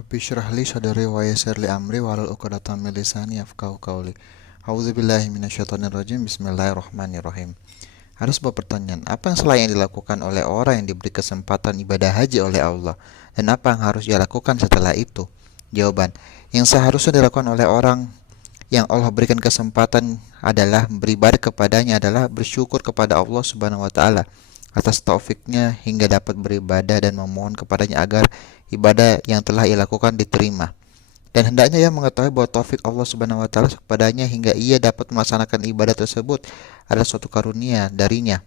Rabbi shrah li sadri wa yassir li amri wahlul 'uqdatam min lisani yafqahu qawli. A'udzubillahi minasyaitonir rajim. Bismillahirrahmanirrahim. Ada sebuah pertanyaan, apa yang selain yang dilakukan oleh orang yang diberi kesempatan ibadah haji oleh Allah, dan apa yang harus dia lakukan setelah itu? Jawaban, yang seharusnya dilakukan oleh orang yang Allah berikan kesempatan adalah beribadah kepadanya, adalah bersyukur kepada Allah Subhanahu wa taala atas taufiknya hingga dapat beribadah dan memohon kepadanya agar ibadah yang telah ia lakukan diterima. Dan hendaknya ia mengetahui bahwa taufik Allah Subhanahu wa taala kepadanya hingga ia dapat melaksanakan ibadah tersebut adalah suatu karunia darinya.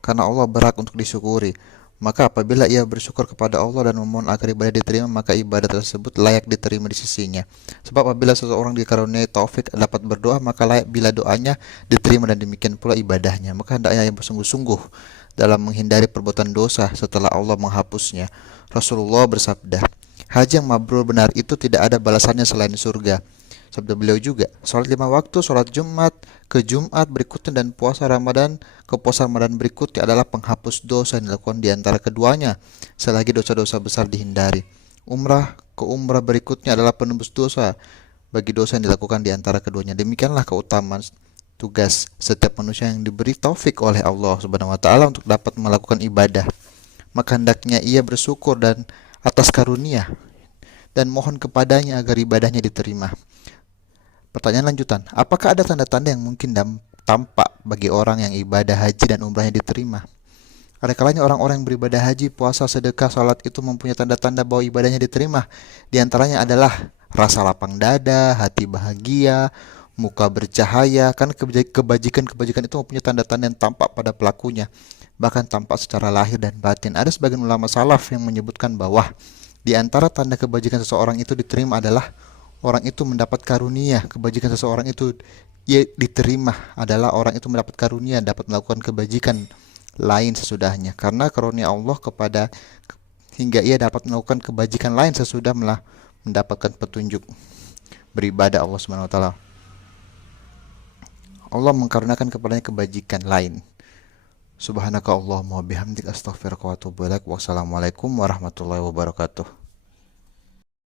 Karena Allah berhak untuk disyukuri. Maka apabila ia bersyukur kepada Allah dan memohon agar ibadah diterima, maka ibadah tersebut layak diterima di sisinya. Sebab apabila seseorang dikaruniai taufik dapat berdoa, maka layak bila doanya diterima, dan demikian pula ibadahnya. Maka hendaknya ia bersungguh-sungguh dalam menghindari perbuatan dosa setelah Allah menghapusnya. Rasulullah bersabda, haji yang mabrur benar itu tidak ada balasannya selain surga. Sabda beliau juga, sholat 5 waktu, sholat Jumat ke Jumat berikutnya, dan puasa Ramadan ke puasa Ramadan berikutnya adalah penghapus dosa yang dilakukan di antara keduanya, selagi dosa-dosa besar dihindari. Umrah ke umrah berikutnya adalah penembus dosa bagi dosa yang dilakukan di antara keduanya. Demikianlah keutamaan tugas setiap manusia yang diberi taufik oleh Allah Subhanahu wa taala untuk dapat melakukan ibadah. Maka hendaknya ia bersyukur dan atas karunia dan mohon kepadanya agar ibadahnya diterima. Pertanyaan lanjutan, apakah ada tanda-tanda yang mungkin tampak bagi orang yang ibadah haji dan umrahnya diterima? Ada kalanya orang-orang yang beribadah haji, puasa, sedekah, salat itu mempunyai tanda-tanda bahwa ibadahnya diterima. Di antaranya adalah rasa lapang dada, hati bahagia, muka bercahaya. Kan kebajikan-kebajikan itu mempunyai tanda-tanda yang tampak pada pelakunya, bahkan tampak secara lahir dan batin. Ada sebagian ulama salaf yang menyebutkan bahwa di antara tanda kebajikan seseorang itu diterima adalah orang itu mendapat karunia. Kebajikan seseorang itu ia diterima adalah orang itu mendapat karunia, dapat melakukan kebajikan lain sesudahnya, karena karunia Allah kepada hingga ia dapat melakukan kebajikan lain sesudah mendapatkan petunjuk beribadah Allah Subhanahu wa taala. Allah mengkaruniakan kepadanya kebajikan lain. Subhanaka Allahumma bihamdik, astaghfiruka wa atubu ilaik. Wassalamualaikum warahmatullahi wabarakatuh.